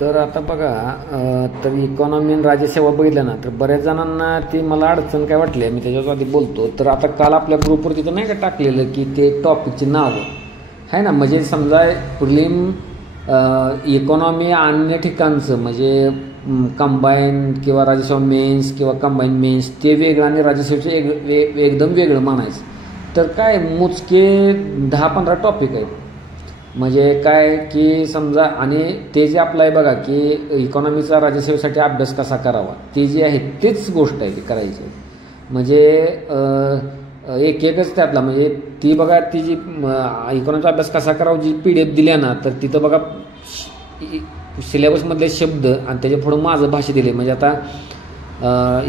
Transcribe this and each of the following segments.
तर आता बघा तर इकॉनॉमी आणि राज्यसेवा बघितलं ना तर बऱ्याच जणांना ती मला अडचण काय वाटली मी त्याच्यावर आधी बोलतो. तर आता काल आपल्या ग्रुपवरती तर नाही का टाकलेलं की ते टॉपिकची नावं आहे ना, म्हणजे समजा प्रिलिम इकॉनॉमी अन्य ठिकाणचं म्हणजे कंबाईन किंवा राज्यसेवा मेन्स किंवा कंबाईन मेन्स ते वेगळं आणि राज्यसेवेचं एकदम वेगळं मानायचं. तर काय मोजके 10-15 टॉपिक आहेत. म्हणजे काय की समजा आणि ते जे आपलं आहे बघा की इकॉनॉमीचा राज्यसेवेसाठी अभ्यास कसा करावा ते जे आहे तेच गोष्ट आहे ती करायची. म्हणजे एकच त्यातला म्हणजे ती बघा ती जी इकॉनॉमीचा अभ्यास कसा करावा जी PDF दिल्या ना तर तिथं बघा सिलेबसमधले शब्द आणि त्याच्या पुढं माझं भाषा दिले. म्हणजे आता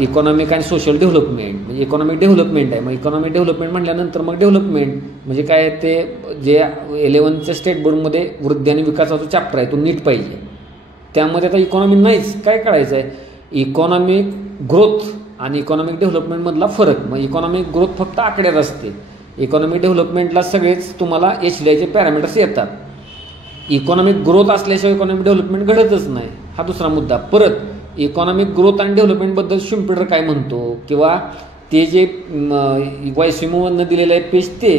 इकॉनॉमिक आणि सोशल डेव्हलपमेंट म्हणजे इकॉनॉमिक डेव्हलपमेंट आहे. मग इकॉनॉमिक डेव्हलपमेंट म्हटल्यानंतर मग डेव्हलपमेंट म्हणजे काय ते जे 11च्या स्टेट बोर्डमध्ये वृद्धी आणि विकासाचा चॅप्टर आहे तो नीट पाहिजे. त्यामध्ये आता इकॉनॉमी नाहीच. काय करायचं आहे इकॉनॉमिक ग्रोथ आणि इकॉनॉमिक डेव्हलपमेंटमधला फरक. मग इकॉनॉमिक ग्रोथ फक्त आकड्यात असते. इकॉनॉमिक डेव्हलपमेंटला सगळेच तुम्हाला HDIचे पॅरामीटर्स येतात. इकॉनॉमिक ग्रोथ असल्याशिवाय इकॉनॉमिक डेव्हलपमेंट घडतच नाही. हा दुसरा मुद्दा. परत इकॉनॉमिक ग्रोथ आणि डेव्हलपमेंटबद्दल शुम्पेटर काय म्हणतो किंवा ते जे वायसीमोमधनं दिलेलं आहे पेज ते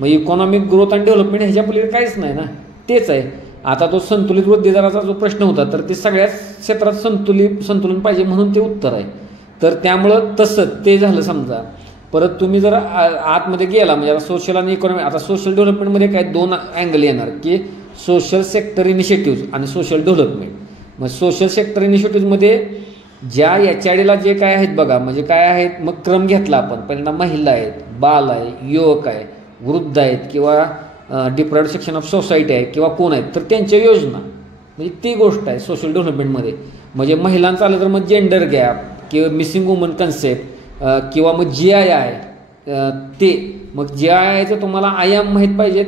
मग इकॉनॉमिक ग्रोथ आणि डेव्हलपमेंट ह्याच्या पलीकडे काहीच नाही ना, तेच आहे. आता तो संतुलित वृद्धी दराचा जो प्रश्न होता तर ते सगळ्याच क्षेत्रात संतुलन पाहिजे म्हणून ते उत्तर आहे. तर त्यामुळं तसं ते झालं समजा. परत तुम्ही जर आतमध्ये गेला म्हणजे आता सोशल आणि इकॉनॉमी आता सोशल डेव्हलपमेंटमध्ये काय 2 अँगल येणार की सोशल सेक्टर इनिशिएटिव्ह आणि सोशल डेव्हलपमेंट. मग सोशल सेक्टर इनिशिएटिव्हमध्ये ज्या HIDला जे काय आहेत बघा म्हणजे काय आहेत मग क्रम घेतला आपण पहिल्यांदा महिला आहेत, बाल आहे, युवक आहे, वृद्ध आहेत किंवा डिप्राइव्ड सेक्शन ऑफ सोसायटी आहे किंवा कोण आहेत तर त्यांच्या योजना म्हणजे ती गोष्ट आहे सोशल डेव्हलपमेंटमध्ये. म्हणजे महिलांचं आलं तर मग जेंडर गॅप किंवा मिसिंग वुमन कन्सेप्ट किंवा मग GI आहे ते. मग GIचं तुम्हाला आयाम माहीत पाहिजेत,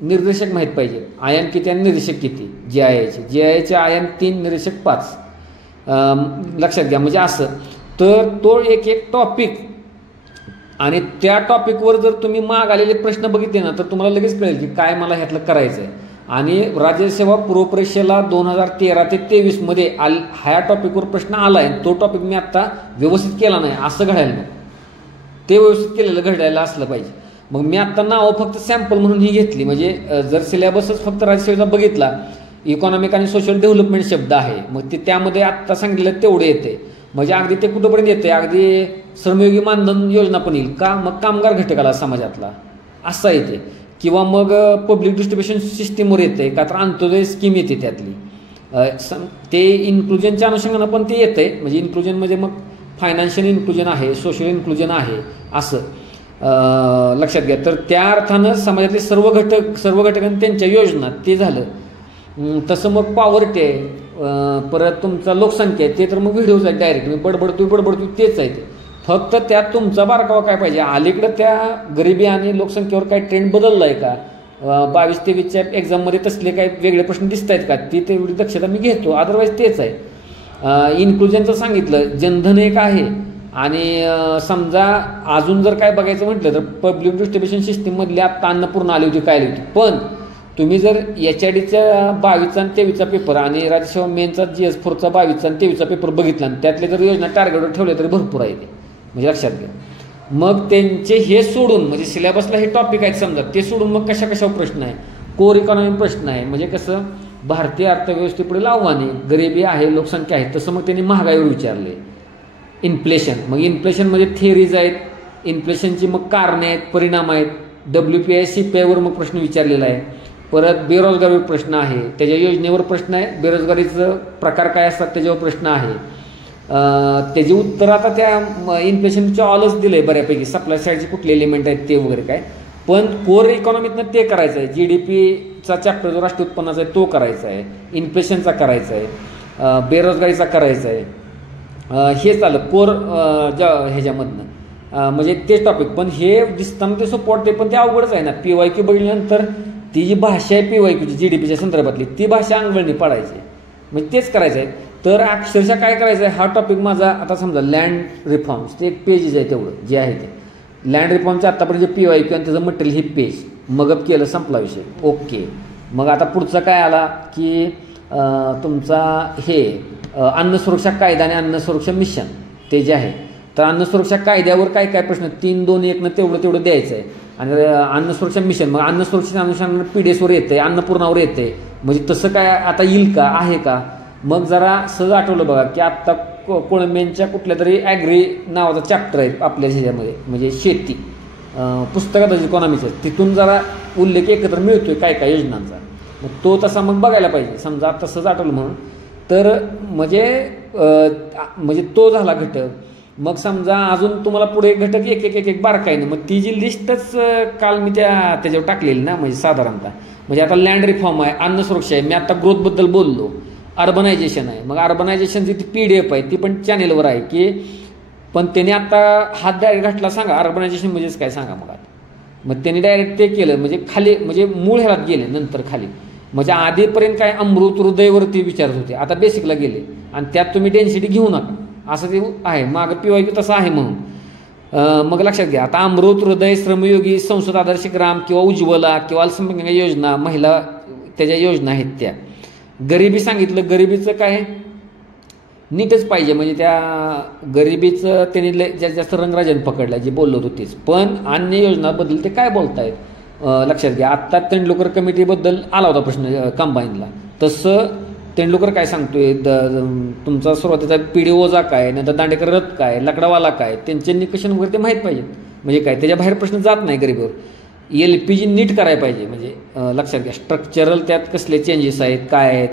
निर्देशक माहीत पाहिजे. आयाम किती आणि निर्देशक किती GIचे आयाम 3 निर्देशक 5 लक्षात घ्या. म्हणजे असं तर तो एक टॉपिक आणि त्या टॉपिकवर जर तुम्ही माग आलेले प्रश्न बघितले ना तर तुम्हाला लगेच कळेल की काय मला ह्यातलं करायचं आहे. आणि राज्यसेवा पूर्वपरीक्षेला 2013 ते 23 मध्ये ह्या टॉपिकवर प्रश्न आला आहे. तो टॉपिक मी आत्ता व्यवस्थित केला नाही असं घडायला नको, ते व्यवस्थित केलेलं घडायला असलं पाहिजे. मग मी आत्ता नावं फक्त सॅम्पल म्हणून ही घेतली. म्हणजे जर सिलेबसच फक्त राज्यसेवेचा बघितला इकॉनॉमिक आणि सोशल डेव्हलपमेंट शब्द आहे मग ते त्यामध्ये आत्ता सांगितलेलं तेवढे येते. म्हणजे अगदी ते कुठंपर्यंत येते अगदी श्रमयोगी मानधन योजना पण येईल का मग कामगार घटकाला समाजातला असा येते किंवा मग पब्लिक डिस्ट्रीब्युशन सिस्टीमवर येते का तर अंत्योदय स्कीम येते त्यातली. ते इन्क्लुजनच्या अनुषंगानं पण ते येते. म्हणजे इन्क्लुजन म्हणजे मग फायनान्शियल इन्क्लुजन आहे, सोशल इन्क्लुजन आहे असं लक्षात घ्या. तर त्या अर्थानं समाजातले सर्व घटकांनी त्यांच्या योजना ते झालं. तसं मग पॉवर्टी आहे, परत तुमचा लोकसंख्या आहे ते तर मग व्हिडिओज आहेत डायरेक्ट मी बडबडतो तेच आहे. ते फक्त त्यात तुमचा बारकावा काय पाहिजे अलीकडं त्या गरिबी आणि लोकसंख्येवर काय ट्रेंड बदलला आहे का 22-23च्या एक्झाममध्ये तसले काही वेगळे प्रश्न दिसत आहेत का ती तेवढी दक्षता मी घेतो. अदरवाईज तेच आहे. इन्क्लुजनचं सांगितलं, जनधन एक आहे आणि समजा अजून जर काय बघायचं म्हटलं तर पब्लिक डिस्ट्रीब्युशन सिस्टीममधली आत्ता अन्नपूर्णा आली होती काय आली होती. पण तुम्ही जर HIDच्या 22 आणि 23चा पेपर आणि राज्यसेवा मेनचा GS4चा 22 आणि 23चा पेपर बघितला आणि त्यातले जर योजना टार्गेटवर ठेवले तरी भरपूर आहे ते म्हणजे लक्षात घ्या. मग त्यांचे हे सोडून म्हणजे सिलेबसला हे टॉपिक आहेत समजा ते सोडून मग कशावर प्रश्न आहे कोर इकॉनॉमी प्रश्न आहे. म्हणजे कसं भारतीय अर्थव्यवस्थेपुढील आव्हाने गरिबी आहे, लोकसंख्या आहे. तसं मग त्यांनी महागाईवर विचारले. इन्फ्लेशन मग इन्फ्लेशनमध्ये थिअरीज आहेत, इन्फ्लेशनची मग कारणे आहेत, परिणाम आहेत. WPI CPIवर मग प्रश्न विचारलेला आहे. परत बेरोजगारीवर प्रश्न आहे, त्याच्या योजनेवर प्रश्न आहे. बेरोजगारीचं प्रकार काय असतात त्याच्यावर प्रश्न आहे. त्याची उत्तर आता त्या इन्फ्लेशनच्या ऑलच दिलं आहे बऱ्यापैकी. सप्लाय साईडचे कुठले एलिमेंट आहेत ते वगैरे काय. पण कोर इकॉनॉमीतनं ते करायचं आहे. GDPचा चॅप्टर जो राष्ट्रीय उत्पन्नाचा आहे तो करायचा आहे, इन्फ्लेशनचा करायचा आहे, बेरोजगारीचा करायचा आहे. हेच आलं कोर ह्याच्यामधनं म्हणजे तेच टॉपिक. पण हे दिसताना ते सपोर्ट ते पण ते अवघडच आहे ना. PYQ बघितल्यानंतर ती जी भाषा आहे PYQची GDPच्या संदर्भातली ती भाषा अंगवळणी पाडायची म्हणजे तेच करायचं आहे. तर अक्षरशः काय करायचं आहे हा टॉपिक माझा आता समजा लँड रिफॉर्म्स ते एक पेजेस आहे तेवढं जे आहे ते लँड रिफॉर्मचं आत्तापर्यंत PYQ आणि त्याचं मटेरियल हे पेज मगअप केलं संपला विषय ओके. मग आता पुढचा काय आला की तुमचा हे अन्न सुरक्षा कायदा आणि अन्न सुरक्षा मिशन ते जे आहे, तर अन्न सुरक्षा कायद्यावर काय काय प्रश्न 3-2-1 तेवढं द्यायचं आहे. आणि अन्न सुरक्षा मिशन, मग अन्न सुरक्षेच्या अनुषंगाने PDS-वर येते, अन्नपूर्णावर येते, म्हणजे तसं काय आता येईल का, आहे का. मग जरा सहज आठवलं बघा की आत्ता कोळंबेंच्या कुठल्या तरी ॲग्री नावाचा चॅप्टर आहे आपल्या ह्याच्यामध्ये, म्हणजे शेती पुस्तकात इकॉनॉमीचं, तिथून जरा उल्लेख एकत्र मिळतोय काय काय योजनांचा. मग तो तसा मग बघायला पाहिजे. समजा तसंच आठवलं म्हणून तर म्हणजे तो झाला घटक. मग समजा अजून तुम्हाला पुढे घटक एक बारकाईनं, मग ती जी लिस्टच काल मी त्याच्यावर टाकलेली ना, म्हणजे साधारणतः म्हणजे आता लँड रिफॉर्म आहे, अन्न सुरक्षा आहे, मी आता ग्रोथबद्दल बोललो, अर्बनायझेशन आहे. मग अर्बनायझेशनची ती PDF आहे, ती पण चॅनेलवर आहे की, पण त्याने आता हात डायरेक्ट घातला, सांगा अर्बनायझेशन म्हणजेच काय सांगा. मग त्यांनी डायरेक्ट ते केलं, म्हणजे खाली म्हणजे मूळ ह्यालात गेले, नंतर खाली म्हणजे आधीपर्यंत काय अमृत हृदयवरती विचारत होते, आता बेसिकला गेले. आणि त्यात तुम्ही डेन्सिटी घेऊ नका असं ते आहे, मागं PYQ तसं आहे म्हणून. मग लक्षात घ्या, आता अमृत हृदय, श्रमयोगी, संसद आदर्श ग्राम किंवा उज्ज्वला किंवा अल्पसंख्याक योजना, महिला त्याच्या योजना आहेत त्या. गरिबी सांगितलं, गरिबीचं काय नीटच पाहिजे, म्हणजे त्या गरिबीचं त्यांनी जास्त जास्त रंगराजन पकडला, जे बोललो होतो तेच. पण अन्य योजनाबद्दल ते काय बोलतायत लक्षात घ्या. आत्ता तेंडुलकर कमिटीबद्दल आला होता प्रश्न कंबाईनला, तसं तेंडुलकर काय सांगतोय, तुमचा सुरुवातीचा PDOजा काय, नंतर दांडेकर रथ काय, लकडावाला काय, त्यांचे निकष वगैरे ते माहीत पाहिजेत. म्हणजे काय त्याच्या बाहेर प्रश्न जात नाही गरिबीवर. LPG नीट करायला पाहिजे, म्हणजे लक्षात घ्या स्ट्रक्चरल त्यात कसले चेंजेस आहेत काय आहेत.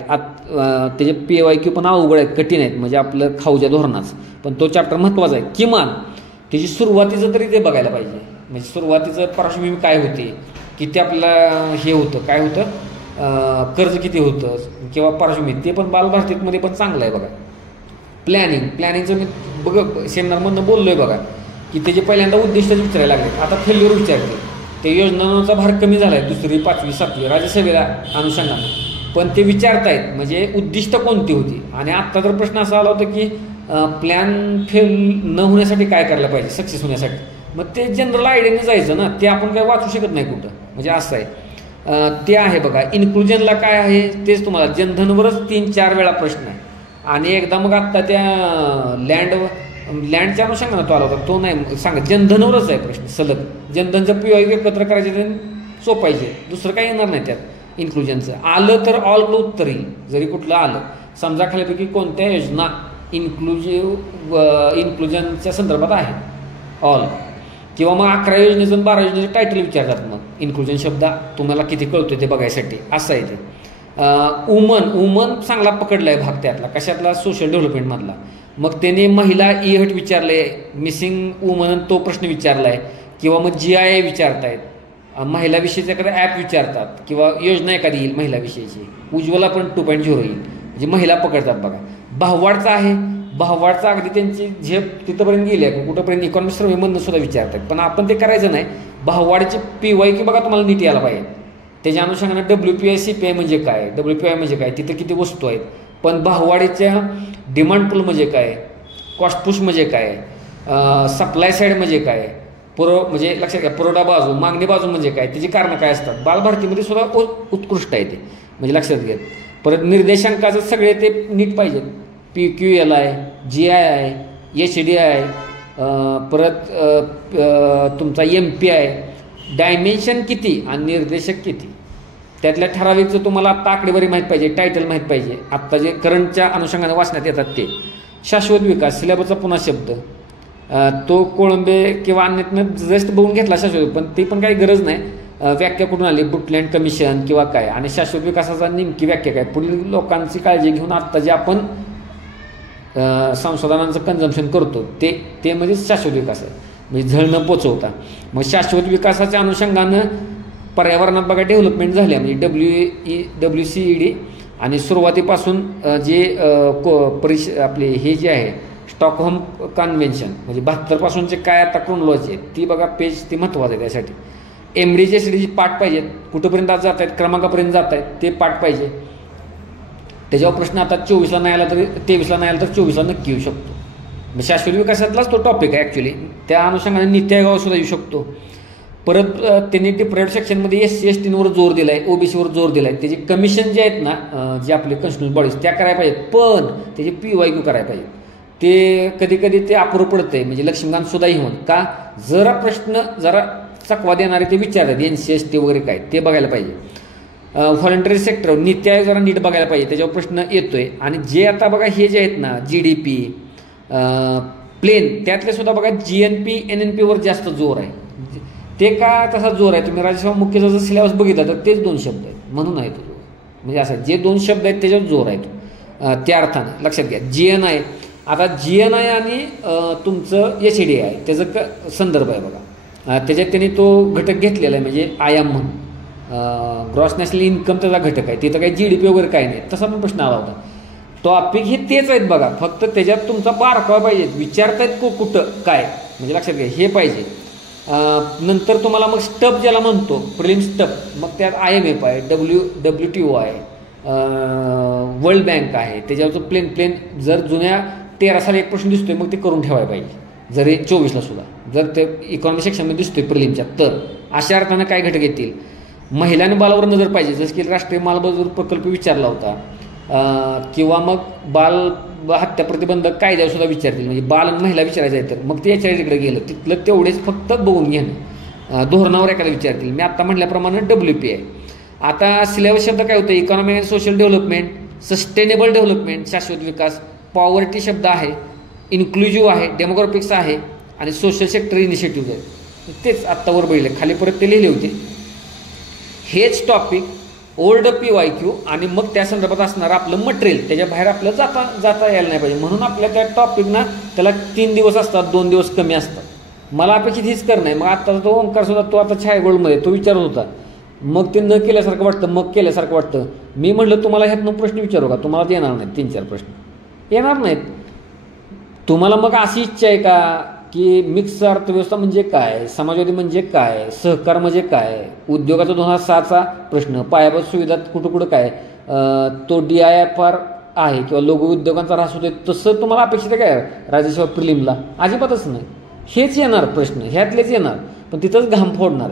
त्याचे PYQ पण अवघड आहेत, कठीण आहेत, म्हणजे आपलं खाऊच्या धोरणाचं. पण तो चॅप्टर महत्त्वाचा आहे. किमान त्याची सुरुवातीचं तरी ते बघायला पाहिजे, म्हणजे सुरुवातीचं पार्श्वभूमी काय होती, किती आपलं हे होतं, काय होतं कर्ज किती होतं किंवा पार्श्वभूमी, ते पण बालभारतीमध्ये पण चांगलं आहे बघा. प्लॅनिंगचं मी सेमिनारमधनं बोललो आहे बघा, की त्याचे पहिल्यांदा उद्दिष्टच विचारायला लागले, आता फेल्युअर विचारते. ते योजनांचा भार कमी झाला आहे 2री, 5वी, 7वी राज्यसभेला अनुषंगाने, पण ते विचारतायत म्हणजे उद्दिष्ट कोणती होती. आणि आत्ता तर प्रश्न असा आला होता की प्लॅन फेल न होण्यासाठी काय करायला पाहिजे, सक्सेस होण्यासाठी. मग ते जनरल आयडियाने जायचं ना, ते आपण काय वाचू शकत नाही कुठं, म्हणजे असं आहे. ते आहे बघा. इन्क्लुजनला काय आहे तेच तुम्हाला जनधनवरच 3-4 वेळा प्रश्न आहे. आणि एकदा मग आत्ता त्या लँडच्या अनुषंगाने तो आला होता, तो नाही सांगा, जनधनवरच आहे प्रश्न सलग. जनधनचं PYQ एकत्र करायचे ते सोपायचे, दुसरं काही येणार नाही त्यात. इन्क्लुजनचं आलं तर ऑलकडं उत्तर येईल, जरी कुठलं आलं. समजा खालीपैकी कोणत्या योजना इन्क्लुजनच्या संदर्भात आहेत ऑल, किंवा मग 11 योजनेचं 12 योजनेचं टायटल विचारतात. मग इन्क्लुजन शब्द तुम्हाला किती कळतोय ते बघायसाठी असं आहे ते. वुमन चांगला पकडला आहे भाग त्यातला, कशातला, सोशल डेव्हलपमेंटमधला. मग त्याने महिला हट विचारले, मिसिंग वुमन तो प्रश्न विचारला आहे, किंवा मग GIA विचारतायत, महिलाविषयीचं एखादं ॲप विचारतात, किंवा योजना एखादी येईल महिलाविषयीची. उज्ज्वला पण 2.0 येईल, म्हणजे महिला पकडतात बघा. भाववाढचा आहे, भाववाढचा अगदी त्यांची झेप तिथंपर्यंत गेली आहे, कुठंपर्यंत इकॉनॉमिक सर्व्हेमधनं सुद्धा विचारतात. पण आपण ते करायचं नाही. भाववाढीचे PYQ बघा तुम्हाला नीट यायला पाहिजे. त्याच्या अनुषंगाने WPI CPI म्हणजे काय, WPI म्हणजे काय, तिथं किती वस्तू आहेत. पण भाववाढीच्या डिमांड पुल म्हणजे काय, कॉस्ट पुश म्हणजे काय, सप्लाय साईड म्हणजे काय, म्हणजे लक्षात घ्या पुरवठा बाजू, मागणी बाजू म्हणजे काय, त्याची कारणं काय असतात. बालभारतीमध्ये सुद्धा उत्कृष्ट आहे ते, म्हणजे लक्षात घ्या. परत निर्देशांकाचं सगळे ते नीट पाहिजेत. PQLI, GII, HDI, परत तुमचा MPI, डायमेन्शन किती आणि निर्देशक किती, त्यातल्या ठराविकचं तुम्हाला आत्ता आकडेवारी माहीत पाहिजे, टायटल माहीत पाहिजे. आत्ता जे करंटच्या अनुषंगाने वाचण्यात येतात ते. शाश्वत विकास सिलेबसचा पुन्हा शब्द तो कोळंबे किंवा अन्यतनं जस्ट बघून घेतला शाश्वत, पण ती पण काही गरज नाही. व्याख्या कुठून आली, बुटलँड कमिशन किंवा काय, आणि शाश्वत विकासाचा नेमकी व्याख्या काय. पुढील लोकांची काळजी घेऊन आत्ता जे आपण संशोधनांचं कन्झम्पशन करतो ते म्हणजे शाश्वत विकास आहे, म्हणजे झळ न पोचवता. मग शाश्वत विकासाच्या अनुषंगानं पर्यावरणात बघा डेव्हलपमेंट झाली, म्हणजे WCED, आणि सुरुवातीपासून जे आपले हे जे आहे स्टॉकहोम कन्व्हेन्शन, म्हणजे 72 पासूनचे काय आता क्रोनॉलॉजी आहे ती बघा, पेज ती महत्त्वाचं आहे त्यासाठी. MDG पाठ पाहिजेत, कुठंपर्यंत आज जात आहेत, क्रमांकापर्यंत जात आहेत ते पाठ पाहिजे. त्याच्यावर प्रश्न आता 24ला नाही आला तरी 23ला नाही आला तर 24ला नक्की येऊ शकतो. शाश्वत विकासातलाच तो टॉपिक आहे ॲक्च्युली, त्या अनुषंगाने नीती आयोगावर सुद्धा येऊ शकतो. परत त्यांनी डिप्रायव्ड सेक्शनमध्ये SC STवर जोर दिलाय, OBCवर जोर दिलाय. त्याचे कमिशन जे आहेत ना जे आपले कन्स्टिट्युशनल बॉडीज त्या करायला पाहिजेत, पण त्याचे PYQ करायला पाहिजे. ते कधी कधी ते अपुरं पडतंय, म्हणजे लक्ष्मीकांत सुद्धा होऊन का जरा प्रश्न जरा चकवा देणारे ते विचारतात NC ST वगैरे काय ते बघायला पाहिजे. व्हॉलंटरी सेक्टर नीती आयोग जरा नीट बघायला पाहिजे, त्याच्यावर प्रश्न येतोय. आणि जे आता बघा हे जे आहेत ना GDP प्लेन त्यातले सुद्धा बघा GNP NNPवर जास्त जोर आहे. ते का तसा जोर आहे, तुम्ही राज्यसभा मुख्याचा जर सिलेबस बघितला तर तेच 2 शब्द आहेत म्हणून आहे तो, म्हणजे असं जे 2 शब्द आहेत त्याच्यावर जोर आहे तो, त्या अर्थानं लक्षात घ्या. GNI आता GNI आणि तुमचं SEDI आहे त्याचं संदर्भ आहे बघा, त्याच्यात त्यांनी तो घटक घेतलेला आहे, म्हणजे आयाम म्हणून ग्रॉस नॅशनल इन्कम त्याचा घटक आहे. तिथं काही GDP वगैरे काही नाही, तसा पण प्रश्न आला होता. टॉपिक हे तेच आहेत बघा, फक्त त्याच्यात तुमचा बारकावा पाहिजे, विचारतायत कुठं काय, म्हणजे लक्षात घ्या हे पाहिजे. नंतर तुम्हाला मग स्टप ज्याला म्हणतो प्रिलिम स्टप, मग त्यात IMF आहे, WTO आहे, वर्ल्ड बँक आहे, त्याच्यावरचं प्लेन जर जुन्या 13 साली एक प्रश्न दिसतोय मग ते करून ठेवायला पाहिजे, जरी 24ला सुद्धा जर ते इकॉनॉमिक सेक्शनमध्ये दिसतोय प्रिलिमच्या. तर अशा अर्थानं काय घटक येतील, महिला आणि बालावर नजर पाहिजे, जसं की राष्ट्रीय बालमजूर प्रकल्प विचारला होता, किंवा मग बाल हत्या प्रतिबंधक कायद्यावर सुद्धा विचारतील, म्हणजे बाल आणि महिला विचारायचं आहे तर मग ते याच्या तिकडे गेलं तिथलं तेवढेच फक्त बघून घेणं. धोरणावर एखादं विचारतील. मी आत्ता म्हटल्याप्रमाणे WP आहे. आता सिलेबस शब्द काय होतं, economic and social development, sustainable development शाश्वत विकास, पॉवर्टी शब्द आहे, इन्क्लुझिव्ह आहे, डेमोग्राफिक्स आहे आणि सोशल सेक्टर इनिशिएटिव्ह आहे. तेच आत्तावर बघितले, खाली परत ते लिहिले होते. हेच टॉपिक ओल्ड PYQ आणि मग त्या संदर्भात असणारं आपलं मटेरियल त्याच्या बाहेर आपलं जाता यायला नाही पाहिजे, म्हणून आपल्या त्या टॉपिकना त्याला 3 दिवस असतात, 2 दिवस कमी असतात. मला अपेक्षित हीच करणं आहे. मग आता तो ओंकार सुद्धा तो आता छायागोल्डमध्ये तो विचारत होता, मग ते न केल्यासारखं वाटतं, मग केल्यासारखं वाटतं. मी म्हटलं तुम्हाला ह्यातनं प्रश्न विचारू का, तुम्हाला येणार नाहीत 3-4 प्रश्न येणार नाहीत. तुम्हाला मग अशी इच्छा आहे का की मिक्स अर्थव्यवस्था म्हणजे काय, समाजवादी म्हणजे काय, सहकार म्हणजे काय, उद्योगाचा 2006चा प्रश्न, पायाभूत सुविधा कुठं काय, तो DIFR आहे किंवा लघु उद्योगांचा ऱ्हास होतोय, तसं तुम्हाला अपेक्षित आहे काय राज्यसभा प्रिलिमला? अजिबातच नाही. हेच येणार प्रश्न, ह्यातलेच येणार, पण तिथंच घाम फोडणार.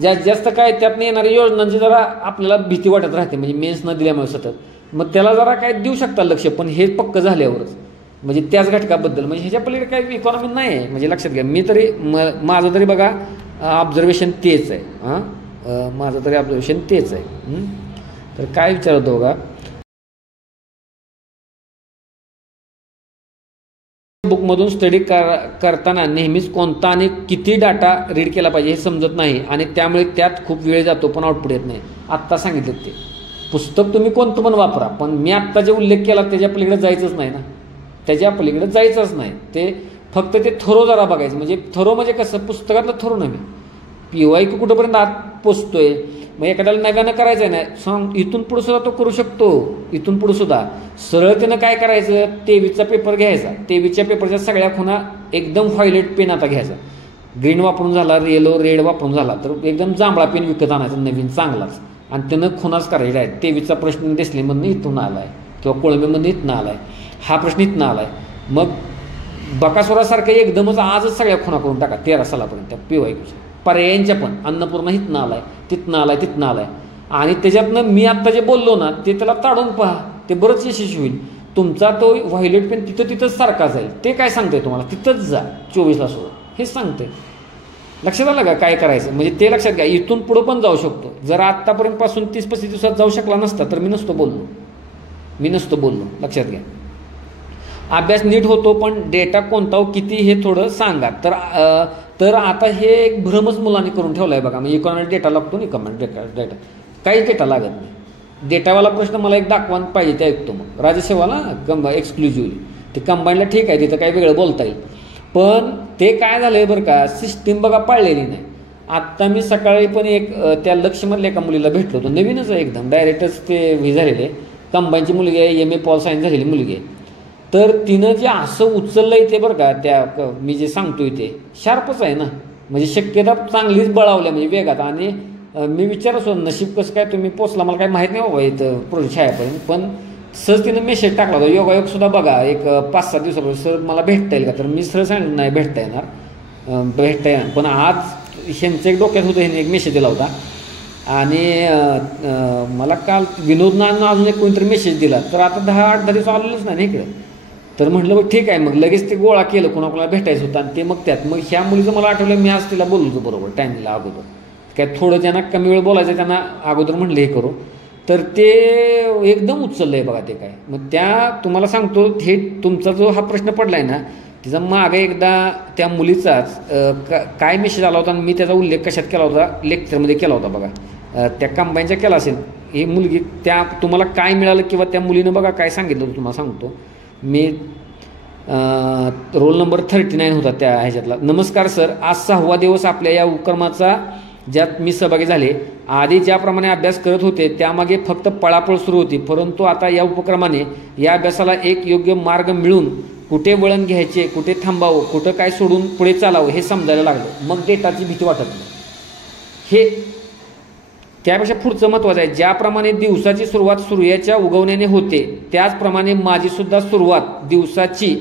जास्त जास्त काय त्यातनं येणाऱ्या योजनांची जरा आपल्याला भीती वाटत राहते, म्हणजे मेन्स न दिल्यामुळे सतत, मग त्याला जरा काय देऊ शकता लक्ष, पण हे पक्क झाल्यावरच, म्हणजे त्याच घटकाबद्दल, म्हणजे ह्याच्या पलीकडे काही इकॉनॉमी नाही आहे, म्हणजे लक्षात घ्या. मी तरी माझं तरी बघा ऑब्झर्वेशन तेच आहे, माझं तरी ऑब्झर्वेशन तेच आहे. तर काय विचारतो बघा, बुकमधून स्टडी करताना नेहमीच कोणता आणि किती डाटा रीड केला पाहिजे हे समजत नाही आणि त्यामुळे त्यात खूप वेळ जातो पण आउटपुट येत नाही. आत्ता सांगितलं ते पुस्तक तुम्ही कोणतं पण वापरा, पण मी आत्ता जे उल्लेख केला त्याच्या पलीकडे जायचंच नाही ना, त्याच्या पलीकडे जायचंच नाही. ते फक्त ते थरो जरा बघायचं, म्हणजे थरो म्हणजे कसं, पुस्तकातलं थरो नाही, PYQ कुठंपर्यंत आत पोचतोय. मग एखाद्याला नव्यानं करायचं आहे ना, सांग इथून पुढे सुद्धा तो करू शकतो. इथून पुढे सुद्धा सरळतेनं काय करायचं, 23चा पेपर घ्यायचा, 23च्या पेपरच्या सगळ्या खुणा एकदम व्हायलेट पेन आता घ्यायचा, ग्रीन वापरून झाला, येलो रेड वापरून झाला तर एकदम जांभळा पेन विकत आणायचा नवीन चांगलाच, आणि त्यानं खुनाच करायचा आहे. 23चा प्रश्न देसलेमधनं इथून आलाय किंवा कोळंबेमधनं इथनं आलाय, हा प्रश्न इथनं आलाय, मग बकासुरासारखं एकदमच आजच सगळ्या खुणा करून टाका 13 सालापर्यंत PYQच्या पर्यायांच्या पण. अन्नपूर्णा इथनं आलाय, तिथनं आलाय, आणि त्याच्यातनं मी आत्ता जे बोललो ना ते त्याला ताडून पहा, ते बरंच यशस्वी होईल. तुमचा तो व्हायलेट पेन तिथंच सारखा जाईल. ते काय सांगतंय तुम्हाला, तिथंच जा 24ला सोडा, हेच सांगतंय. लक्षात आलं का काय करायचं, म्हणजे ते लक्षात घ्या. इथून पुढं पण जाऊ शकतो. जर आत्तापर्यंत पासून 30-35 दिवसात जाऊ शकला नसता तर मी नसतो बोललो, लक्षात घ्या. अभ्यास नीट होतो पण डेटा कोणता किती हे थोडं सांगा. तर आता हे एक भ्रमच मुलांनी करून ठेवला आहे बघा. म्हणजे इकॉनॉमिक डेटा लागतो ना, इकॉनॉमिक डेटा काहीच डेटा लागत नाही. डेटावाला प्रश्न मला एक दाखवायला पाहिजे ते ऐकतो मग. राज्यसेवाला एक्सक्लुझिव्हली ते कंबाईनला ठीक आहे, तिथं काही वेगळं बोलता येईल, पण ते काय झालं आहे बरं का, सिस्टीम बघा पाळलेली नाही. आत्ता मी सकाळी पण एक त्या लक्ष्यमधल्या एका मुलीला भेटलो होतो, नवीनच आहे एकदम, डायरेक्टच ते हे झालेले, कंबाईनची मुलगी आहे, MA पॉल सायन्स झालेली मुलगी आहे. तर तिनं जे असं उचललं आहे ते बरं का, त्या मी जे सांगतोय ते शार्पच आहे ना, म्हणजे शक्यता चांगलीच बळावल्या म्हणजे वेगात. आणि मी विचारच होतो नशीब कसं काय तुम्ही पोचला, मला काही माहीत नाही बाबा इथं प्रोजेक्ट छायापर्यंत, पण सहज तिनं मेसेज टाकला होता, योगायोग सुद्धा बघा एक 5-7 दिवसापूर्वी, सर मला भेटता येईल का, तर मी सरळ सांगितलं नाही भेटता येणार, पण आज ह्यांचं एक डोक्यात होतं, ह्याने एक मेसेज दिला होता आणि मला काल विनोदनं अजून एक कोणतरी मेसेज दिला, तर आता 10-8 दिवस आलेलंच नाही इकडं. तर म्हटलं बघ ठीक आहे, मग लगेच ते गोळा केलं, कोणाकोणाला भेटायचं होतं आणि ते मग त्यात मग ह्या मुलीचं मला आठवलं, मी आज तिला बोललो होतो बरोबर टायमिंगला अगोदर, काय थोडं ज्यांना कमी वेळ बोलायचं त्यांना अगोदर म्हटलं हे करू, तर ते एकदम उचललं आहे बघा ते काय. मग त्या तुम्हाला सांगतो, हे तुमचा जो हा प्रश्न पडला आहे ना, तिचा मागे एकदा त्या मुलीचाच काय मेसेज आला होता आणि मी त्याचा उल्लेख कशात केला होता, लेक्चरमध्ये केला होता बघा, त्या कंबाईनच्या केला असेल. ही मुलगी त्या तुम्हाला काय मिळालं किंवा त्या मुलीनं बघा काय सांगितलं होतं तुम्हाला सांगतो मी. रोल नंबर 39 होता त्या ह्याच्यातला. नमस्कार सर, आज 6वा दिवस आपल्या या उपक्रमाचा ज्यात मी सहभागी झाले. आधी ज्याप्रमाणे अभ्यास करत होते त्यामागे फक्त पळापळ सुरू होती, परंतु आता या उपक्रमाने या अभ्यासाला एक योग्य मार्ग मिळून कुठे वळण घ्यायचे, कुठे थांबावं, कुठं काय सोडून पुढे चालावं हे समजायला लागलं. मग डेटाची भीती वाटत नाही. हे त्यापेक्षा पुढचं महत्त्वाचं आहे. ज्याप्रमाणे दिवसाची सुरुवात सूर्याच्या उगवण्याने होते त्याचप्रमाणे माझीसुद्धा सुरुवात दिवसाची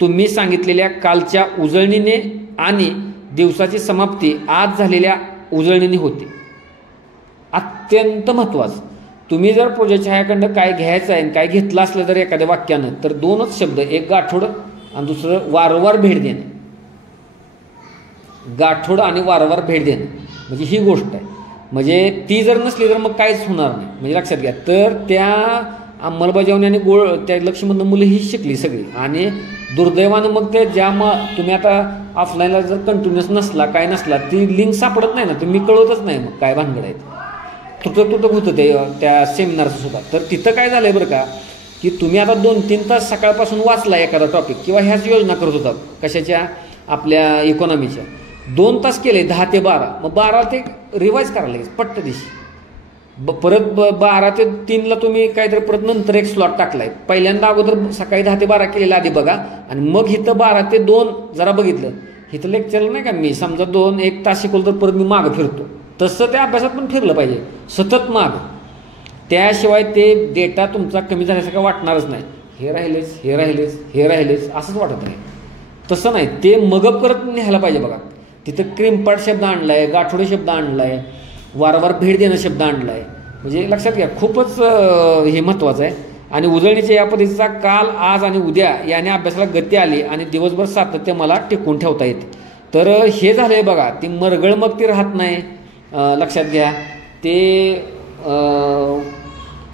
तुम्ही सांगितलेल्या कालच्या उजळणीने आणि दिवसाची समाप्ती आज झालेल्या उजळणीने होते. अत्यंत महत्त्वाचं. तुम्ही जर प्रोजेक्टच्या ह्याकडनं काय घ्यायचं आहे काय घेतलं असलं तर एखाद्या वाक्यानं, तर 2च शब्द, एक गाठोडं आणि दुसरं वारंवार भेट देणं. गाठोडं आणि वारंवार भेट देणं म्हणजे ही गोष्ट आहे. म्हणजे ती जर नसली तर मग काहीच होणार नाही. म्हणजे लक्षात घ्या. तर त्या अंमलबजावणी आणि त्या लक्ष्मण मुलं ही शिकली सगळी. आणि दुर्दैवानं मग ते तुम्ही आता ऑफलाईनला जर कंटिन्युअस नसला काय नसला ती लिंक सापडत नाही ना, तुम्ही कळवतच नाही मग काय भानगड आहे. तुटक होतं ते त्या सेमिनारचं सुद्धा. तर तिथं काय झालंय बरं का, की तुम्ही आता 2-3 तास सकाळपासून वाचला एखादा टॉपिक किंवा ह्याच योजना करत होता कशाच्या आपल्या इकॉनॉमीच्या, 2 तास केले 10 ते 12, मग 12 ते रिवाईज करायला लागेल पट्ट दिवशी. परत 12 ते 3ला तुम्ही काहीतरी परत नंतर एक स्लॉट टाकलाय. पहिल्यांदा अगोदर सकाळी 10 ते 12 केलेलं आधी बघा आणि मग इथं 12 ते 2 जरा बघितलं. इथं लेक्चरला नाही का मी समजा 1 तास शिकवलं तर परत मी मागं फिरतो, तसं त्या अभ्यासात पण फिरलं पाहिजे सतत मागं. त्याशिवाय ते डेटा तुमचा कमी झाल्यासारखं वाटणारच नाही. हे राहिलेच हे राहिलेच हे राहिलेच असंच वाटत नाही. तसं नाही, ते मगअप करत न्यायला पाहिजे बघा. तिथं क्रिमपाट शब्द आणलाय, गाठोडे शब्द आणलाय, वारंवार भेट देणं शब्द आणलाय. म्हणजे लक्षात घ्या खूपच हे महत्त्वाचं आहे. आणि उजळणीच्या या पद्धतीचा काल, आज आणि उद्या याने अभ्यासाला गती आली आणि दिवसभर सातत्य मला टिकवून ठेवता येते. तर हे झालंय बघा. ती मरगळ मग ती राहत नाही. लक्षात घ्या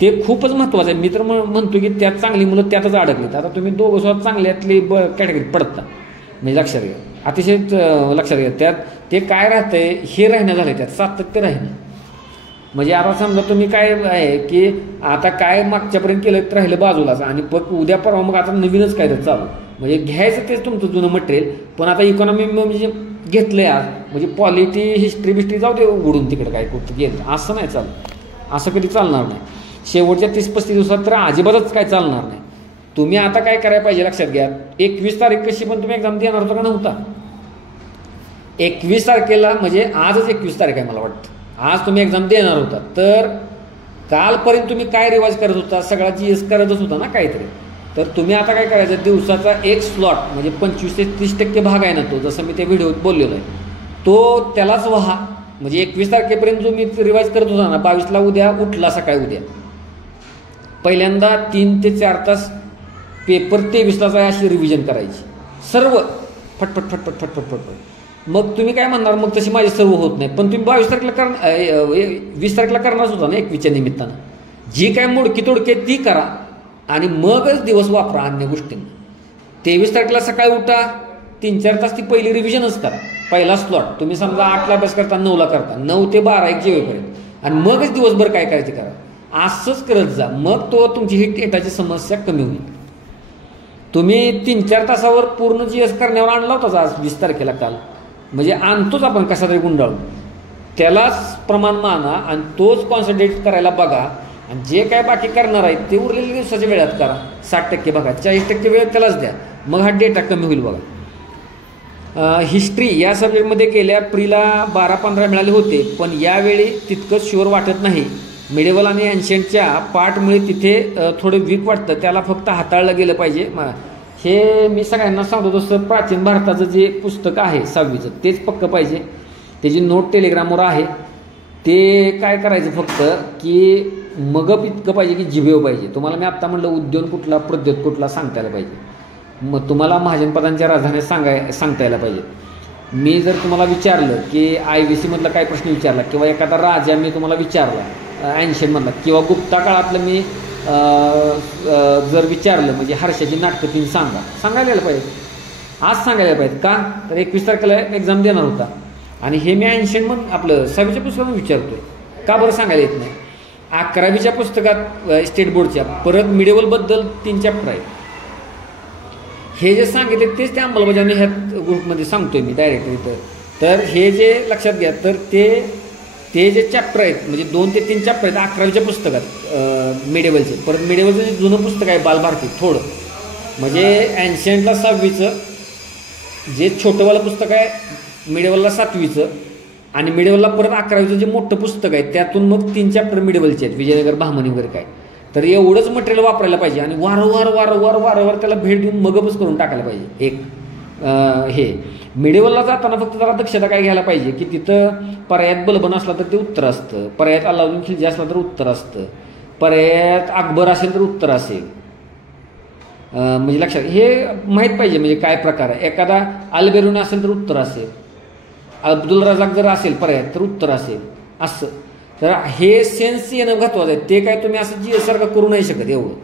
ते खूपच महत्त्वाचं आहे. मी तर म्हणतो की त्यात चांगली मुलं त्यातच अडकलीत. आता तुम्ही दोघं स्वतः चांगल्यातली कॅटेगरीत पडता. म्हणजे लक्षात घ्या, अतिशय लक्षात घ्या. त्यात ते काय राहतंय हे राहणं झालं, त्यात सातत्य राहिलं. म्हणजे आता समजा तुम्ही काय आहे की आता काय मागच्यापर्यंत केलं तर राहिलं बाजूलाच आणि उद्या परवा मग आता नवीनच काय तर चालू. म्हणजे घ्यायचं तेच तुमचं जुनं मटेरियल, पण आता इकॉनॉमी म्हणजे घेतलंय आज म्हणजे पॉलिटी हिस्ट्री जाऊ दे उडून तिकडे काय कुठं गेलं असं नाही चालत. असं कधी चालणार नाही. शेवटच्या 30-35 दिवसात तर अजिबातच काय चालणार नाही. तुम्ही आता काय करायला पाहिजे लक्षात घ्या. 21 तारीख कशी पण तुम्ही एक्झाम देणार होता का नव्हता. 21 तारखेला म्हणजे आजच 21 तारीख आहे मला वाटतं. आज तुम्ही एक्झाम देणार होता तर कालपर्यंत तुम्ही काय रिवाइज करत होता, सगळा GS करतच होता ना काहीतरी. तर तुम्ही आता काय करायचं, दिवसाचा एक स्लॉट म्हणजे 25 ते 30% भाग आहे ना तो, जसं मी त्या व्हिडिओत बोललेलो आहे तो त्यालाच व्हा. म्हणजे 21 तारखेपर्यंत जो मी रिवाइज करत होता ना, 22ला उद्या उठला सकाळी उद्या पहिल्यांदा 3 ते 4 तास पेपर 23लाच आहे अशी रिव्हिजन करायची सर्व फटफट फटफट फटफट फटफट. मग तुम्ही काय म्हणणार मग तशी माझी सर्व होत नाही, पण तुम्ही 22 तारखेला 20 तारखेला करणारच होता ना 21च्या निमित्तानं. जी काय मोडकी तोडकी ती करा आणि मगच दिवस वापरा अन्य गोष्टींना. 23 तारखेला सकाळी उठा, 3-4 तास ती पहिली रिव्हिजनच करा. पहिला स्लॉट तुम्ही समजा 8ला अभ्यास करता, 9ला करता, 9 ते 12 जेवेपर्यंत आणि मगच दिवसभर काय करायचं करा. असंच करत जा. मग तो तुमची ही डेटाची समस्या कमी होईल. तुम्ही 3-4 तासावर पूर्ण GS करण्यावर आणला होता आज 20 तारखेला काल. म्हणजे आणतोच आपण कसा तरी गुंडाळून, त्यालाच प्रमाण माना आणि तोच कॉन्सन्ट्रेट करायला बघा. आणि जे काय बाकी करणार आहे ते उरलेल्या दिवसाच्या वेळात करा. 60% बघा, 40% वेळ त्यालाच द्या. मग हा डेटा कमी होईल बघा. हिस्ट्री या सब्जेक्टमध्ये गेल्या प्रीला 12-15 मिळाले होते, पण यावेळी तितकंच शुअर वाटत नाही. मिडेवल आणि एन्शियंटच्या पार्टमुळे तिथे थोडं वीक वाटतं, त्याला फक्त हाताळलं गेलं पाहिजे. हे मी सगळ्यांना सांगतो. तसं प्राचीन भारताचं जे पुस्तक आहे 6वीचं तेच पक्क पाहिजे. त्याची नोट टेलिग्रामवर आहे. ते काय करायचं फक्त की मगप इतकं पाहिजे की जिभेव पाहिजे. तुम्हाला मी आत्ता म्हटलं उद्योन कुठला प्रद्योत कुठला सांगता यायला पाहिजे. मग तुम्हाला महाजनपदांच्या राजधान्या सांगता यायला पाहिजे. मी जर तुम्हाला विचारलं की IVC मधला काय प्रश्न विचारला किंवा एखादा राजा मी तुम्हाला विचारला 80मधला किंवा गुप्ता काळातलं मी जर विचारलं म्हणजे हर्षाची नाटकं 3 सांगायला पाहिजे. आज सांगायला पाहिजे. का तर 21 तारखेला एक्झाम देणार होता आणि हे मी 80 आपलं 6वीच्या पुस्तकात विचारतोय. का बरं सांगायला येत नाही? 11वीच्या पुस्तकात स्टेट बोर्डच्या परत मिडेवलबद्दल 3 चॅप्टर आहेत. हे जे सांगितले तेच त्या अंमलबजावणी ह्या ग्रुपमध्ये सांगतोय मी डायरेक्ट इथं. तर हे जे लक्षात घ्या, तर ते जे चॅप्टर आहेत म्हणजे 2 ते 3 चॅप्टर आहेत 11वीच्या पुस्तकात मिडेवलचे. परत मिडेवलचं जे जुनं पुस्तक आहे बालभारती थोडं म्हणजे एन्शियंटला 6वीचं जे छोटंवालं पुस्तक आहे मिडेवलला 7वीचं आणि मिडेवलला परत 11वीचं जे मोठं पुस्तक आहे त्यातून मग 3 चॅप्टर मिडेवलचे आहेत विजयनगर बहामनी वगैरे काय. तर एवढंच मटेरियल वापरायला पाहिजे आणि वारंवार त्याला भेट देऊन मगपच करून टाकायला पाहिजे. एक हे मिडेवलला जाताना फक्त जरा दक्षता काय घ्यायला पाहिजे की तिथं पर्यायात बलबन असला तर ते उत्तर असतं, पर्यायात अल्लाउद्दीन खिलजी असला तर उत्तर असतं, पर्यायात अकबर असेल तर उत्तर असेल. म्हणजे लक्षात हे माहीत पाहिजे म्हणजे काय प्रकार आहे. एखादा अलबेरुनी असेल तर उत्तर असेल, अब्दुल रजाक जर असेल पर्यायात तर उत्तर असेल असं. तर हे सेन्स येणं महत्त्वाचं आहे. ते काय तुम्ही असं GS सारखं करू नाही शकत. एवढं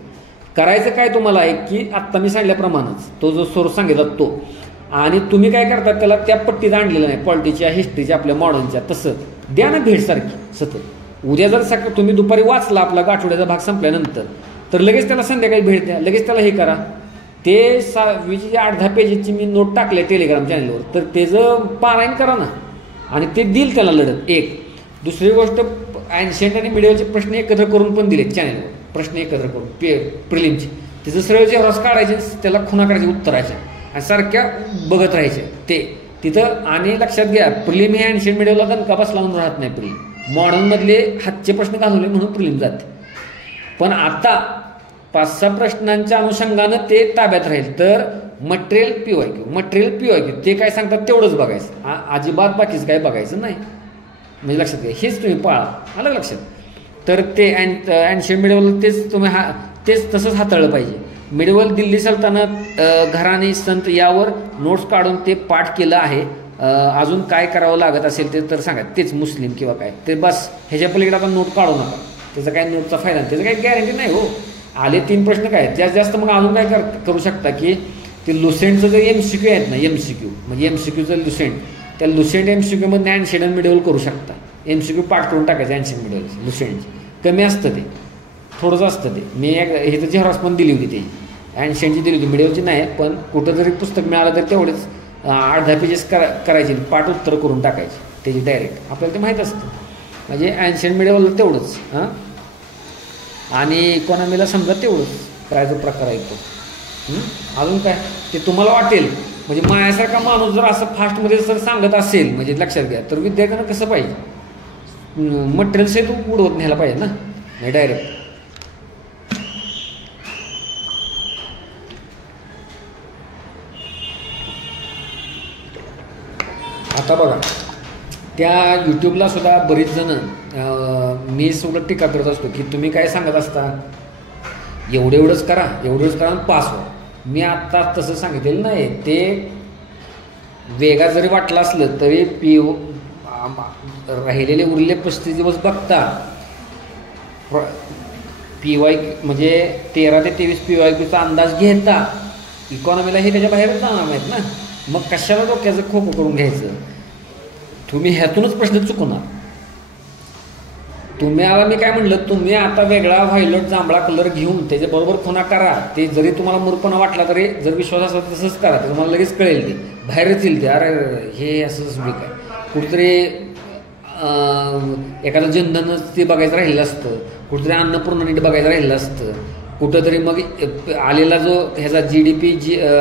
करायचं काय तुम्हाला आहे की आत्ता मी सांगितल्याप्रमाणेच तो जो सोर्स सांगितला तो आणि तुम्ही काय करता त्याला त्या पट्टीत आणलेलं नाही पॉलिटीच्या हिस्ट्रीच्या आपल्या मॉडर्नच्या तसं द्या ना भेट सारखी सतत. उद्या जर तुम्ही दुपारी वाचला आपला गाठोड्याचा भाग संपल्यानंतर तर लगेच त्याला संध्याकाळी भेट द्या, लगेच त्याला हे करा. ते 6वीची 8-10 पेजेसची मी नोट टाकले टेलिग्राम चॅनलवर तर त्याचं पारायण करा ना आणि ते देईल त्याला लढत. एक दुसरी गोष्ट एन्शियंट आणि मिडिवलचे प्रश्न एकत्र करून पण दिलेत चॅनलवर. प्रश्न एकत्र करून प्रिलिमचे तिचं सरळ चेहराच काढायचे, त्याला खुणा करायच्या उत्तराच्या आणि सारख्या बघत राहायच्या ते तिथं. आणि लक्षात घ्या प्रिलिम हे एन्शियंट मिडिवलला दणका बसला म्हणून राहत नाही. प्रिलिम मॉडर्नमधले हातचे प्रश्न घालवले म्हणून प्रिलिम जाते. पण आता 5-6 प्रश्नांच्या अनुषंगानं ते ताब्यात राहील. तर मटेरियल PYQ ते काय सांगतात तेवढंच बघायचं, अजिबात बाकीचं काय बघायचं नाही. म्हणजे लक्षात घ्या हेच तुम्ही पाळा. आलं लक्षात? तर ते एन्शियंट मिडिवल तेच तुम्ही तेच तसंच हाताळलं पाहिजे. मिडिवल दिल्ली सल्तनत घराणे संत यावर नोट्स काढून ते पाठ केलं आहे. अजून काय करावं लागत असेल ते तर सांगा. तेच मुस्लिम किंवा काय ते बस ह्याच्या पलीकडे आता नोट काढू नका. त्याचा काय नोटचा फायदा नाही, त्याचं काही गॅरंटी नाही हो. आले 3 प्रश्न काय जास्त मग अजून काय करू शकता की ते लुसेंटचं जे MCQ आहेत ना MCQ म्हणजे MCQचं लुसेंट त्या लुसेंट MCQ मध्ये एन्शियंट आणि मिडिवल करू शकता. MCQ पाठ करून टाकायचं एन्शियंट मिडिवल लुसेंटची कमी असतं ते थोडंच असतं ते. मी हे तर झेरॉक्स पण दिली होती त्याची एन्शियंटची दिली होती मिडिवलची नाही. पण कुठं जरी पुस्तक मिळालं तर तेवढेच 8-10 पेजेस करायचे पाठ उत्तर करून टाकायची त्याची डायरेक्ट आपल्याला ते माहीत असतं. म्हणजे एन्शियंट मिडिवलला तेवढंच आणि इकॉनॉमीला समजा तेवढंच करायचा प्रकार आहे तो. अजून काय ते तुम्हाला वाटेल म्हणजे माझ्यासारखा माणूस जर असं फास्टमध्ये जर सांगत असेल म्हणजे लक्षात घ्या तर विद्यार्थ्यांना कसं पाहिजे मटेरियल सहित उडवत न्यायला पाहिजे ना नाही डायरेक्ट. आता बघा त्या यूट्यूबला सुद्धा बरीच जण मी सगळं टीका करत असतो की तुम्ही काय सांगत असता एवढंच करा पास व्हा. मी आत्ता तसं सांगितलेलं नाही. ते वेगा जरी वाटलं असलं तरी राहिलेले उरले 35 दिवस बघता PYQ म्हणजे 13 ते 23 PYQचा अंदाज घेता इकॉनॉमीला हे त्याच्या बाहेरच जाणार नाहीत ना. मग कशाला डोक्याचं खोकं करून घ्यायचं. तुम्ही ह्यातूनच प्रश्न चुकणार. तुम्हाला मी काय म्हणलं तुम्ही आता वेगळा व्हायलट जांभळा कलर घेऊन त्याच्याबरोबर खुणा करा. ते जरी तुम्हाला मूर्खपणा वाटला तरी जर विश्वास असला तर तसंच करा. ते तुम्हाला लगेच कळेल ते बाहेरच येईल ते अरे हे असंच मी काय कुठेतरी एखादं जनधनच ते बघायचं राहिलं असतं, कुठेतरी अन्नपूर्णा नीट बघायचं राहिलं असतं, कुठंतरी मग आलेला जो ह्याचा GDP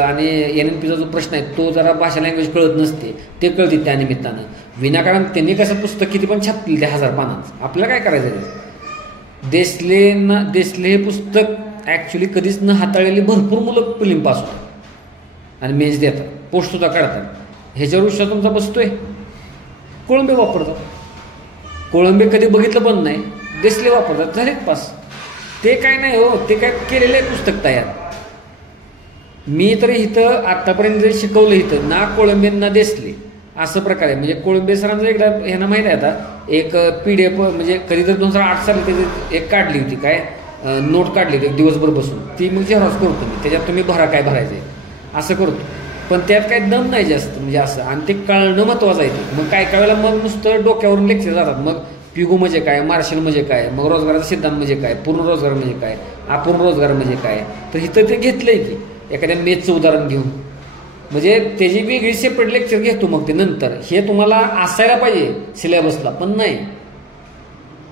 आणि NNPचा जो प्रश्न आहे तो जरा भाषा लँग्वेज कळत नसते ते कळते त्या निमित्तानं. विनाकारण त्यांनी कसं पुस्तक किती पण छापतील त्या 1000 पानांचं आपल्याला काय करायचं आहे. देसले हे पुस्तक ॲक्च्युली कधीच न हाताळलेली भरपूर मुलं प्रिलिम पास होतात आणि मेन्स देतात पोस्टसुद्धा काढतात. ह्याच्यावर विश्वास तुमचा बसतोय कोळंबे वापरतात. कोळंबे कधी बघितलं पण नाही, देसले वापरतात, झाले पास. ते काय नाही हो, ते काय केलेलं आहे पुस्तक तयार. मी तर इथं आत्तापर्यंत जे शिकवलं इथं ना कोळंबे ना देसले असं प्रकारे. म्हणजे कोळंबे सरांचं एकदा ह्यांना माहीत आहे आता एक PDF म्हणजे कधीतरी 2008 साली त्याची एक काढली होती, काय नोट काढली होती दिवसभर बसून, ती मग जेव्हाच करतो मी. त्याच्यात तुम्ही भरा काय भरायचं आहे असं करतो, पण त्यात काही दम नाही जास्त म्हणजे असं. आणि ते कळणं महत्त्वाचं आहे ते. मग काय वेळेला मग नुसतं डोक्यावरून लेक्चर जातात. मग पिगू म्हणजे काय, मार्शल म्हणजे काय, मग रोजगाराचा सिद्धांत म्हणजे काय, पूर्ण रोजगार म्हणजे काय, अपूर्ण रोजगार म्हणजे काय. तर इथं ते घेतलंय की एखाद्या मेथचं उदाहरण घेऊन, म्हणजे त्याची वेगळी सेपरेट लेक्चर घेतो मग ते नंतर. हे तुम्हाला असायला पाहिजे सिलेबसला, पण नाही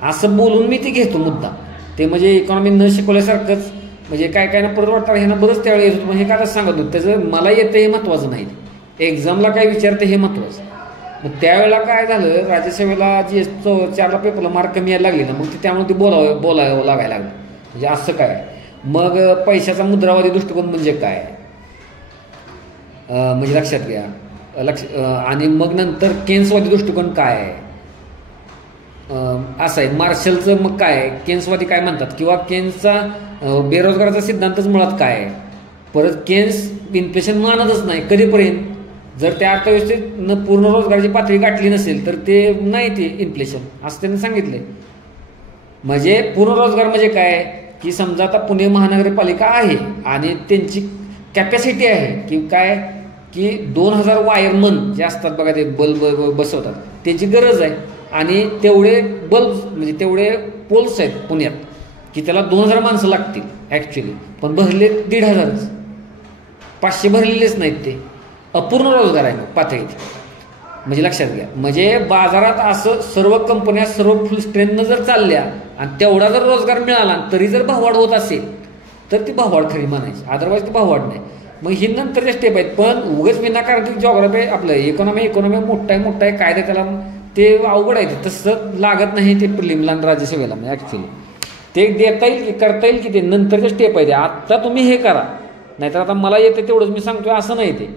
असं बोलून मी ते घेतो मुद्दा. ते म्हणजे इकॉनॉमी न शिकवल्यासारखंच. म्हणजे काय काय ना परत वाटतं ह्यांना बरंच त्यावेळी येत होतं, हे काय सांगत होतं त्याचं मला येतं हे महत्त्वाचं नाही, एक्झामला काय विचारतं हे महत्त्वाचं. मग त्यावेळेला काय झालं, राज्यसेवेला जी 4ला पेपरला मार्क कमी यायला लागले ना, मग ते त्यामुळे ते बोलावं लागायला लागलं. म्हणजे असं काय. मग पैशाचा मुद्रावादी दृष्टिकोन म्हणजे काय, म्हणजे लक्षात घ्या. आणि मग नंतर केन्सवादी दृष्टिकोन काय आहे असं आहे. मार्शलचं मग काय, केन्सवादी काय म्हणतात, किंवा केन्सचा बेरोजगाराचा सिद्धांतच मुळात काय आहे. परत केन्स इन्फ्लेशन मानतच नाही कधीपर्यंत, जर त्या अर्थव्यवस्थेनं पूर्ण रोजगाराची पातळी गाठली नसेल तर ते नाही ते इन्फ्लेशन असं त्यांनी सांगितलंय. म्हणजे पूर्ण रोजगार म्हणजे काय की समजा आता पुणे महानगरपालिका आहे आणि त्यांची कॅपॅसिटी आहे की काय की 2000 वायरमन जे असतात बघा, ते बल्ब बसवतात, त्याची गरज आहे. आणि तेवढे बल्ब म्हणजे तेवढे पोल्स आहेत पुण्यात की त्याला 2000 माणसं लागतील ॲक्च्युली, पण भरले 1500, 500 भरलेलेच नाहीत. ते अपूर्ण रोजगार आहे मग पातळीत. म्हणजे लक्षात घ्या, म्हणजे बाजारात असं सर्व कंपन्या सर्व फुल स्ट्रेंथनं जर चालल्या आणि तेवढा जर रोजगार मिळाला तरी जर भाववाढ होत असेल तर ती भाववाढ खरी म्हणायची, अदरवाईज ती भाववाढ नाही. मग ही नंतरच्या स्टेप आहेत. पण उगाच विनाकारण जॉग्राफी आपलं इकॉनॉमी मोठा आहे कायदा त्याला ते अवघड आहे. तसं लागत नाही ते प्रिलिमला राज्यसेवेला. म्हणजे ॲक्च्युली ते देता येईल की करता येईल की ते नंतरच्या स्टेप आहे. आत्ता तुम्ही हे करा, नाहीतर आता मला येते तेवढंच मी सांगतोय असं नाही. ते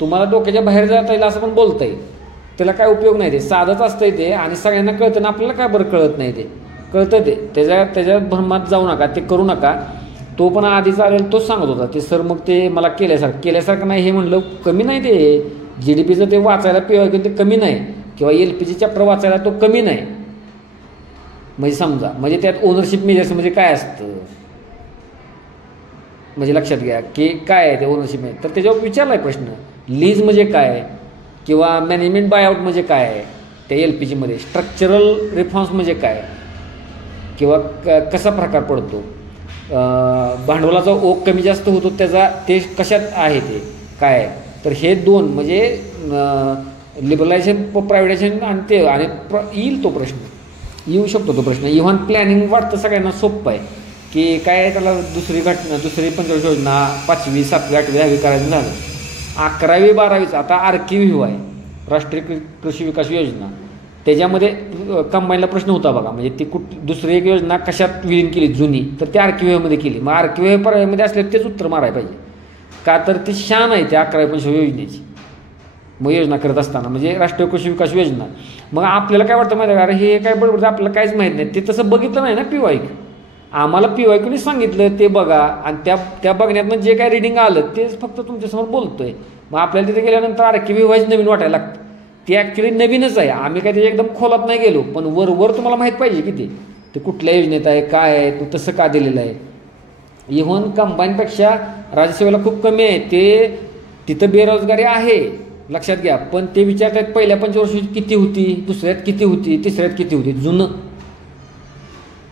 तुम्हाला डोक्याच्या बाहेर जाता येईल असं पण बोलता येईल, त्याला काय उपयोग नाही. ते साधंच असतंय ते आणि सगळ्यांना कळतं ना, आपल्याला काय बरं कळत नाही. ते कळतं ते त्याच्या भ्रमात जाऊ नका, ते करू नका. तो पण आधीच आलेला तोच सांगत होता ते सर. मग ते मला केल्यासारखं नाही हे म्हणलं कमी नाही. ते GDPचं ते वाचायला ते कमी नाही, किंवा LPG चॅप्टर वाचायला तो कमी नाही. म्हणजे समजा म्हणजे त्यात ओनरशिप मेजर्स म्हणजे काय असतं म्हणजे लक्षात घ्या की काय आहे ते ओनरशिप मेजर. तर त्याच्यावर विचारलाय प्रश्न, लीज म्हणजे काय, किंवा मॅनेजमेंट बायआउट म्हणजे काय आहे त्या LPGमध्ये, स्ट्रक्चरल रिफॉर्म्स म्हणजे काय, किंवा कसा प्रकार पडतो, भांडवलाचा ओघ कमी जास्त होतो त्याचा ते कशात आहे ते काय. तर हे दोन म्हणजे लिबरलायझेशन प्रायव्हेटायझेशन आणि ते आणि येईल तो प्रश्न, येऊ शकतो तो प्रश्न. इव्हन प्लॅनिंग वाटतं सगळ्यांना सोपं आहे की काय त्याला दुसरी पंचवर्ष योजना 5वी 7वी 8वी 10वी करायचं झालं, 11वी 12वीचं आता RKVY आहे, राष्ट्रीय कृषी विकास योजना. त्याच्यामध्ये कंबाईनला प्रश्न होता बघा, म्हणजे ती दुसरी एक योजना कशात विलीन केली जुनी, तर त्या RKVY केली. मग RKVY पर्यायामध्ये असल्यावर तेच उत्तर मारायला पाहिजे, का तर ती शान आहे त्या 11वी 15वी योजनेची. मग योजना करत असताना म्हणजे राष्ट्रीय कृषी विकास योजना. मग आपल्याला काय वाटतं माहिती आहे का, अरे हे काय बरोबर आपल्याला काहीच माहीत नाही. ते तसं बघितलं नाही ना PYQ. आम्हाला PYQने सांगितलं ते बघा, आणि त्या बघण्यातनं जे काय रिडिंग आलं तेच फक्त तुमच्यासमोर बोलतोय. मग आपल्याला तिथे गेल्यानंतर RKVY नवीन वाटायला लागतं. ते ॲक्च्युली नवीनच आहे, आम्ही काय त्याच्या एकदम खोलात नाही गेलो, पण वर तुम्हाला माहीत पाहिजे की ते कुठल्या योजनेत आहे, काय आहे, तो तसं का दिलेलं आहे. इव्हन कंबाईनपेक्षा राज्यसेवेला खूप कमी आहे. ते तिथं बेरोजगारी आहे लक्षात घ्या, पण ते विचारतात पहिल्या पंचवर्षात किती होती, दुसऱ्यात किती होती, तिसऱ्यात किती होती जुनं.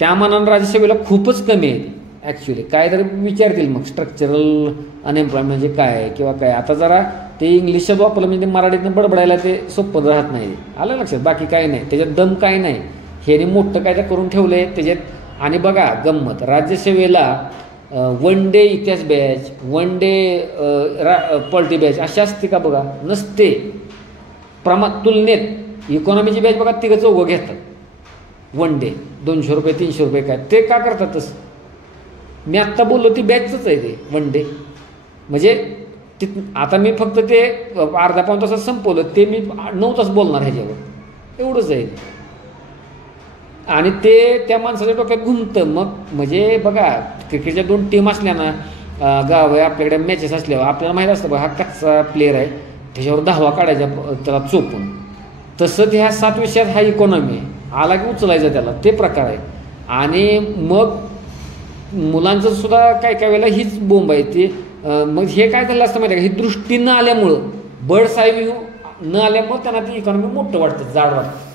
त्या मानानं राज्यसेवेला खूपच कमी आहे ॲक्च्युली. काय तर विचारतील मग स्ट्रक्चरल अनएम्प्लॉयमेंट म्हणजे काय किंवा काय. आता जरा ते इंग्लिश वापरलं म्हणजे मराठीतनं बडबडायला ते सोपं राहत नाही. आलं लक्षात, बाकी काय नाही त्याच्यात, दम काय नाही. ह्याने मोठं काय तर करून ठेवलं आहे त्याच्यात. आणि बघा गंमत, राज्यसेवेला 1 डे इतिहास बॅच, 1 डे पॉलिटी बॅच अशी असते का बघा, नसते. तुलनेत इकॉनॉमीची बॅच बघा 3-4 घेतात 1 डे, 200 रुपये 300 रुपये. काय ते का करतात तसं, मी आत्ता बोललो ती बॅचच आहे ते 1 डे. म्हणजे आता मी फक्त ते अर्धा पाऊण तासात संपवलं, ते मी 9 तास बोलणार ह्याच्यावर. एवढंच आहे. आणि ते त्या माणसाच्या डोक्यात घुमतं. मग म्हणजे बघा, क्रिकेटच्या 2 टीम असल्या ना, गाव आहे आपल्याकडे, मॅचेस असल्यावर आपल्याला माहीत असतं बघा, हा कच्चा प्लेअर आहे, त्याच्यावर 10वा काढायचा त्याला चोपून. तसं ह्या 7 विषयात हा इकॉनॉमी आहे, आला की उचलायचा त्याला, ते प्रकार आहे. आणि मग मुलांचं सुद्धा काय काय वेळेला हीच बोंब आहे ती. मग हे काय झालं असतं माहिती आहे का, ही दृष्टी न आल्यामुळं, बर्ड्स आय व्ह्यू न आल्यामुळं त्यांना ती इकॉनॉमी मोठं वाटतं, जाड वाटतं.